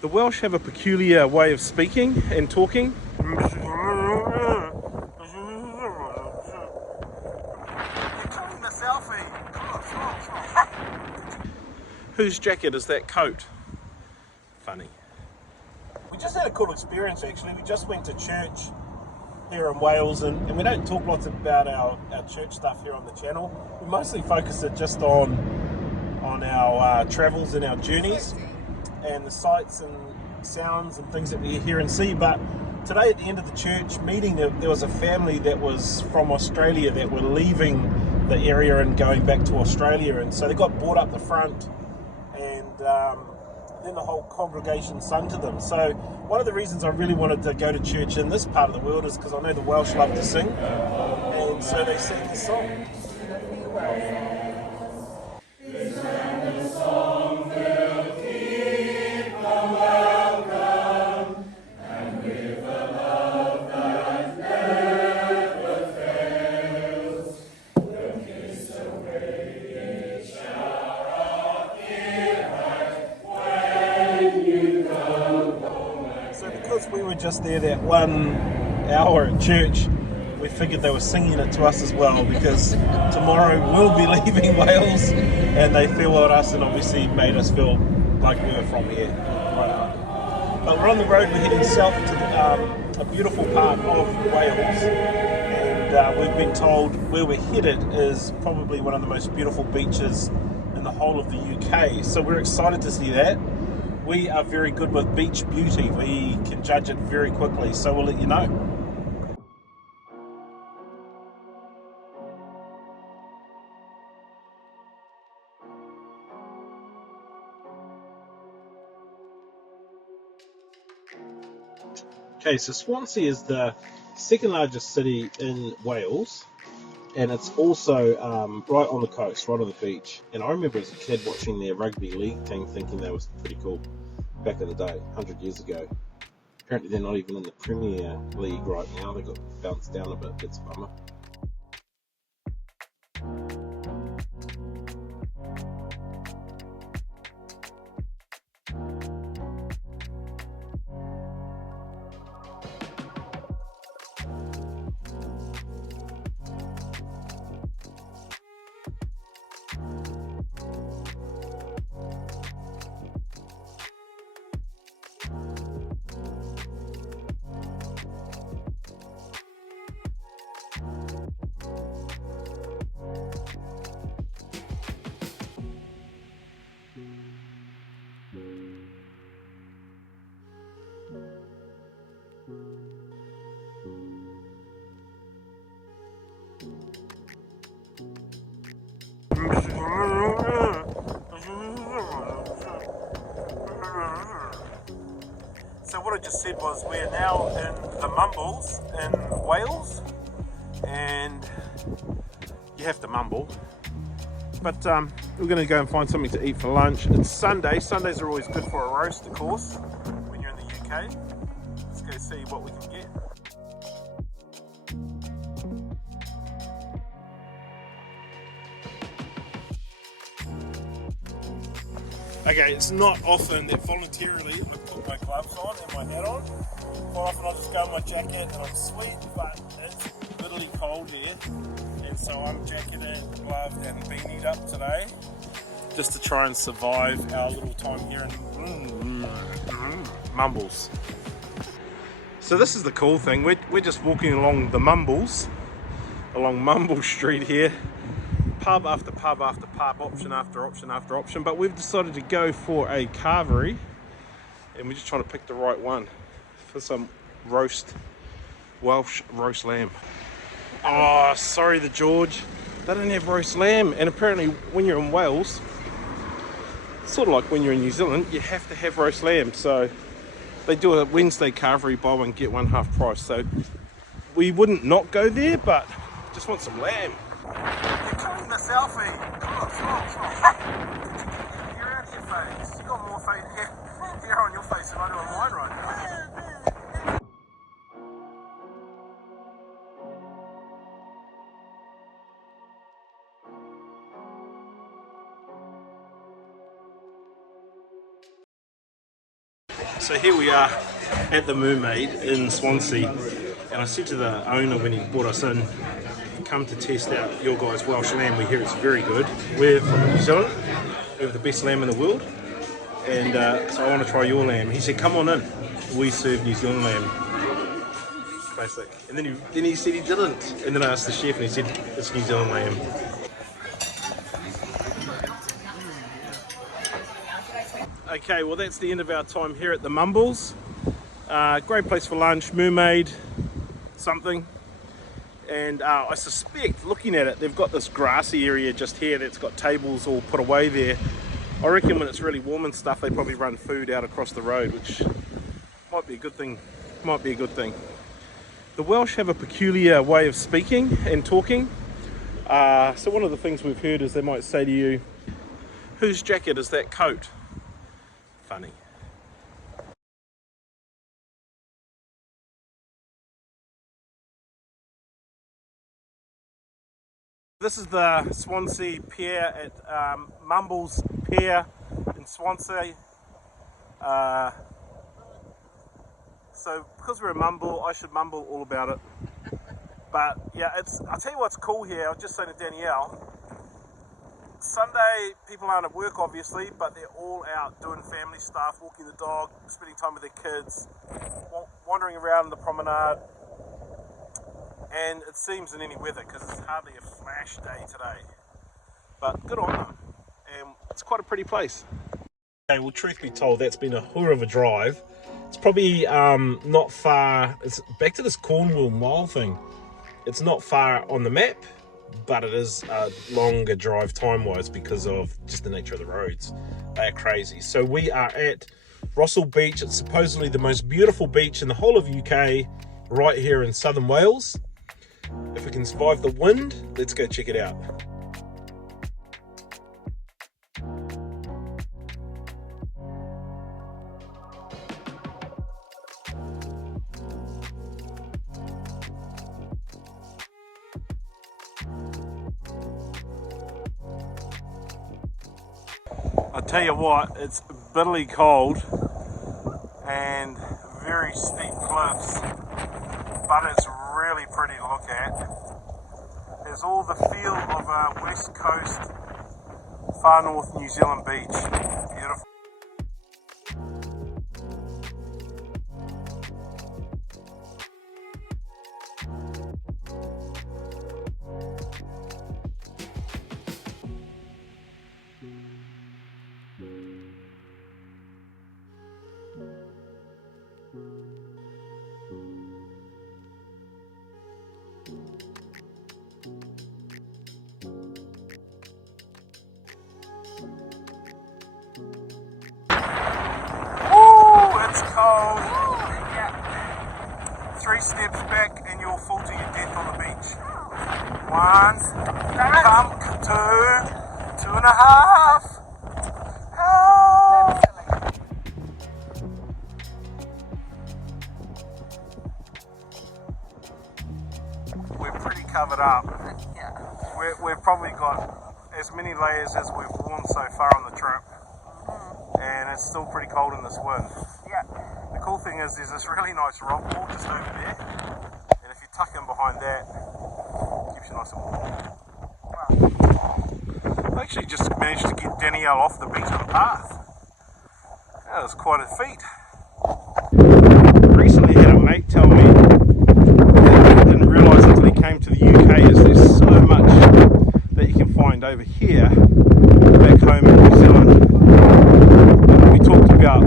The Welsh have a peculiar way of speaking and talking. Whose jacket is that coat? Funny. We just had a cool experience actually. We just went to church here in Wales, and we don't talk lots about our church stuff here on the channel. We mostly focus it just on our travels and our journeys and the sights and sounds and things that we hear and see. But today at the end of the church meeting, there was a family that was from Australia that were leaving the area and going back to Australia, and so they got brought up the front, and then the whole congregation sung to them. So one of the reasons I really wanted to go to church in this part of the world is because I know the Welsh love to sing, and so they sang this song. Because we were just there that 1 hour at church, we figured they were singing it to us as well, because tomorrow we'll be leaving Wales and they farewelled us and obviously made us feel like we were from here. But we're on the road, we're heading south to a beautiful part of Wales, and we've been told where we're headed is probably one of the most beautiful beaches in the whole of the UK, so we're excited to see that. We are very good with beach beauty. We can judge it very quickly, so we'll let you know. Okay, so Swansea is the second largest city in Wales, and it's also right on the coast, right on the beach. And I remember as a kid watching their rugby league team thinking that was pretty cool back in the day, 100 years ago. Apparently they're not even in the Premier League right now. They got bounced down a bit. It's a bummer. So what I just said was we're now in the Mumbles in Wales, and you have to mumble. But we're going to go and find something to eat for lunch. It's Sunday. Sundays are always good for a roast, of course, when you're in the UK. Let's go see what we can get. Okay, it's not often that voluntarily I put my gloves on and my hat on. Quite often I'll just go in my jacket and I'm sweet, but it's literally cold here. And so I'm jacketed, gloved and beanied up today, just to try and survive our little time here in Mumbles. So this is the cool thing, we're just walking along the Mumbles, along Mumble Street here. Pub after pub after pub, option after option after option, but we've decided to go for a carvery, and we're just trying to pick the right one for some Welsh roast lamb. Oh, sorry the George, they don't have roast lamb, and apparently when you're in Wales, it's sort of like when you're in New Zealand, you have to have roast lamb. So they do a Wednesday carvery, buy one get one half price, so we wouldn't not go there, but just want some lamb. The selfie. You're out of your face. You got more hair on your face than I do on mine right now. So here we are at the Mermaid in Swansea, and I said to the owner when he brought us in, come to test out your guys' Welsh lamb. We hear it's very good. We're from New Zealand, we have the best lamb in the world, and so I want to try your lamb. He said, come on in, we serve New Zealand lamb. Classic. And then he said he didn't, and then I asked the chef and he said it's New Zealand lamb. Okay, well that's the end of our time here at the Mumbles. Great place for lunch, Mermaid, something. And I suspect, looking at it, they've got this grassy area just here that's got tables all put away there. I reckon when it's really warm and stuff, they probably run food out across the road, which might be a good thing. Might be a good thing. The Welsh have a peculiar way of speaking and talking. So one of the things we've heard is they might say to you, whose jacket is that coat? Funny. This is the Swansea Pier at Mumbles Pier in Swansea. So because we're a mumble, I should mumble all about it. But yeah, I'll tell you what's cool here. I was just saying to Danielle, Sunday people aren't at work obviously, but they're all out doing family stuff, walking the dog, spending time with their kids, wandering around the promenade. And it seems in any weather because it's hardly a flash day today. But good on them, and it's quite a pretty place. Okay, well truth be told, that's been a hoor of a drive. It's probably not far, it's back to this Cornwall Mile thing. It's not far on the map, but it is a longer drive time-wise because of just the nature of the roads. They are crazy. So we are at Rhossili Beach. It's supposedly the most beautiful beach in the whole of UK, right here in southern Wales. If we can survive the wind, let's go check it out. I tell you what, it's bitterly cold and very steep cliffs, but it's really pretty to look at. There's all the feel of a west coast, far north New Zealand beach. Beautiful. Cold. Yeah. 3 steps back and you'll fall to your death on the beach. 1, pump, 2, 2.5. Help! We're pretty covered up. Yeah. We've probably got as many layers as we've worn so far on the trip. And it's still pretty cold in this wind. Yeah. The cool thing is there's this really nice rock wall just over there, and if you tuck in behind that, it keeps you nice and warm. Wow. I actually just managed to get Danielle off the beach on the path. That was quite a feat. Recently had a mate tell me that he didn't realise until he came to the UK is there's so much that you can find over here back home in New Zealand. We talked about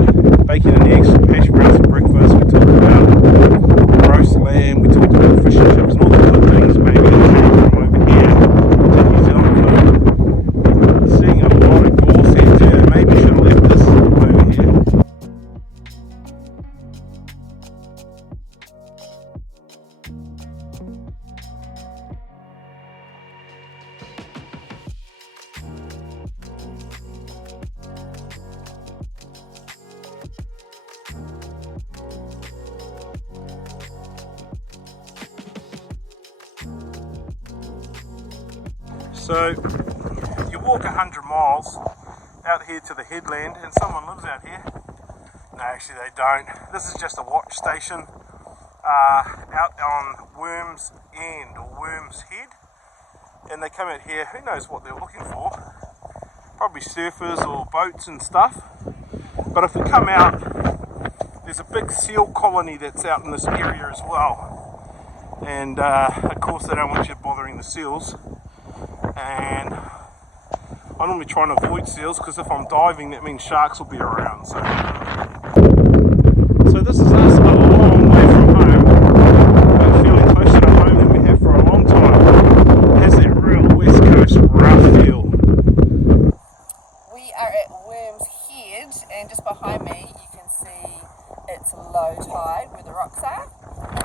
bacon and eggs, hash browns for breakfast, we talked about roast lamb, we talked about fish and chips and all the good things maybe that came from over here to New Zealand. Seeing a lot of gore sets here, maybe should have left this over here. So you walk 100 miles out here to the headland, and someone lives out here. No, actually they don't. This is just a watch station out on Worms End or Worms Head, and they come out here, who knows what they're looking for, probably surfers or boats and stuff. But if we come out, there's a big seal colony that's out in this area as well, and of course they don't want you bothering the seals, and I normally try and avoid seals because if I'm diving that means sharks will be around. So this is us a long way from home, but feeling closer to home than we have for a long time. It has that real West Coast rough feel. We are at Worms Head, and just behind me you can see it's low tide where the rocks are,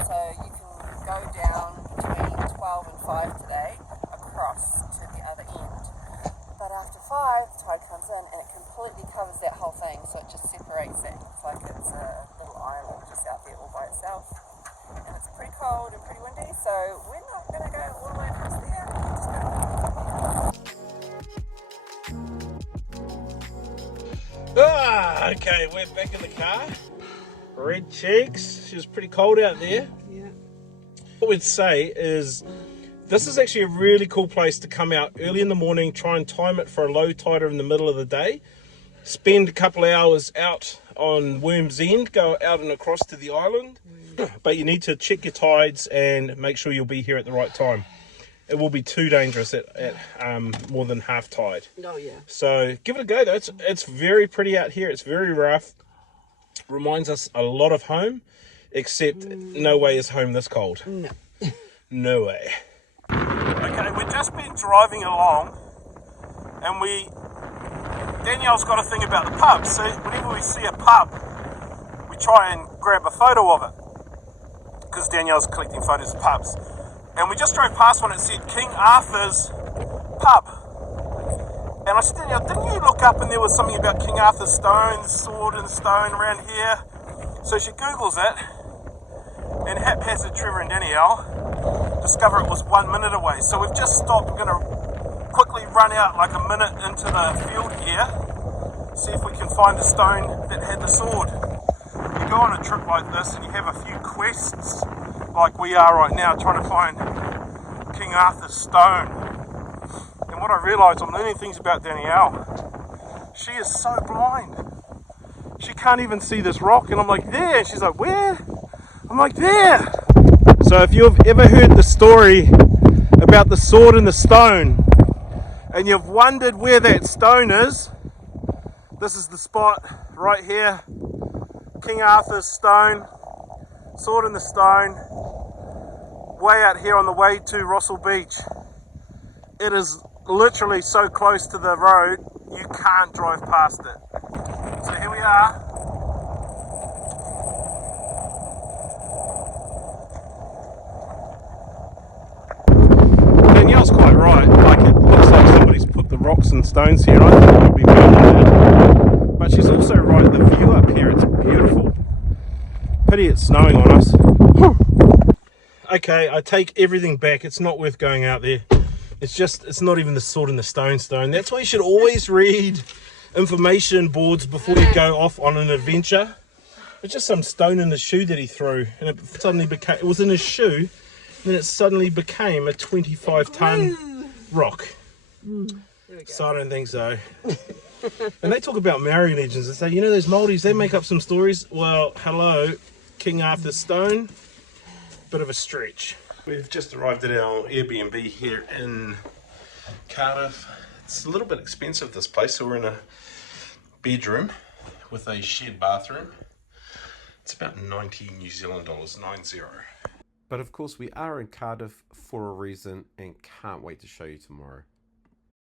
so you can go down between 12 and 5 today across to the other end. But after 5, the tide comes in and it completely covers that whole thing, so it just separates it. It's like it's a little island just out there all by itself. And it's pretty cold and pretty windy, so we're not going to go all the way across there. We're just going to Okay, we're back in the car. Red cheeks. She was pretty cold out there. Yeah. What we'd say is this is actually a really cool place to come out early in the morning, try and time it for a low tide in the middle of the day. Spend a couple of hours out on Worms End, go out and across to the island. But you need to check your tides and make sure you'll be here at the right time. It will be too dangerous at more than half tide. Oh yeah. So give it a go though. It's very pretty out here. It's very rough. Reminds us a lot of home, except no way is home this cold. No. No way. Okay, we've just been driving along, and Danielle's got a thing about the pubs, so whenever we see a pub, we try and grab a photo of it, because Danielle's collecting photos of pubs. And we just drove past one that said King Arthur's Pub. And I said, Danielle, didn't you look up and there was something about King Arthur's stone, sword and stone around here? So she Googles it, and haphazard Trevor and Danielle discover it was 1 minute away. So we've just stopped. We're going to quickly run out like a minute into the field here, see if we can find the stone that had the sword. You go on a trip like this and you have a few quests, like we are right now, trying to find King Arthur's stone. And what I realised, I'm learning things about Danielle. She is so blind. She can't even see this rock, and I'm like, there. She's like, where? I'm like, there. So if you've ever heard the story about the sword and the stone, and you've wondered where that stone is, this is the spot right here. King Arthur's stone, sword and the stone, way out here on the way to Rhossili Beach. It is literally so close to the road, you can't drive past it. So here we are. Danielle's quite right, like it looks like somebody's put the rocks and stones here. I think it would be mounted. But she's also right, the view up here, it's beautiful. Pity it's snowing on us. Okay, I take everything back. It's not worth going out there. It's not even the sword and the stone. That's why you should always read information boards before you go off on an adventure. It's just some stone in the shoe that he threw, and it suddenly became, it was in his shoe, then it suddenly became a 25-ton rock. So I don't think so. And they talk about Maori legends and say, you know, those Māoris, they make up some stories. Well, hello, King Arthur's stone, bit of a stretch. We've just arrived at our Airbnb here in Cardiff. It's a little bit expensive, this place, so we're in a bedroom with a shared bathroom. It's about 90 New Zealand dollars, 90. But of course we are in Cardiff for a reason and can't wait to show you tomorrow.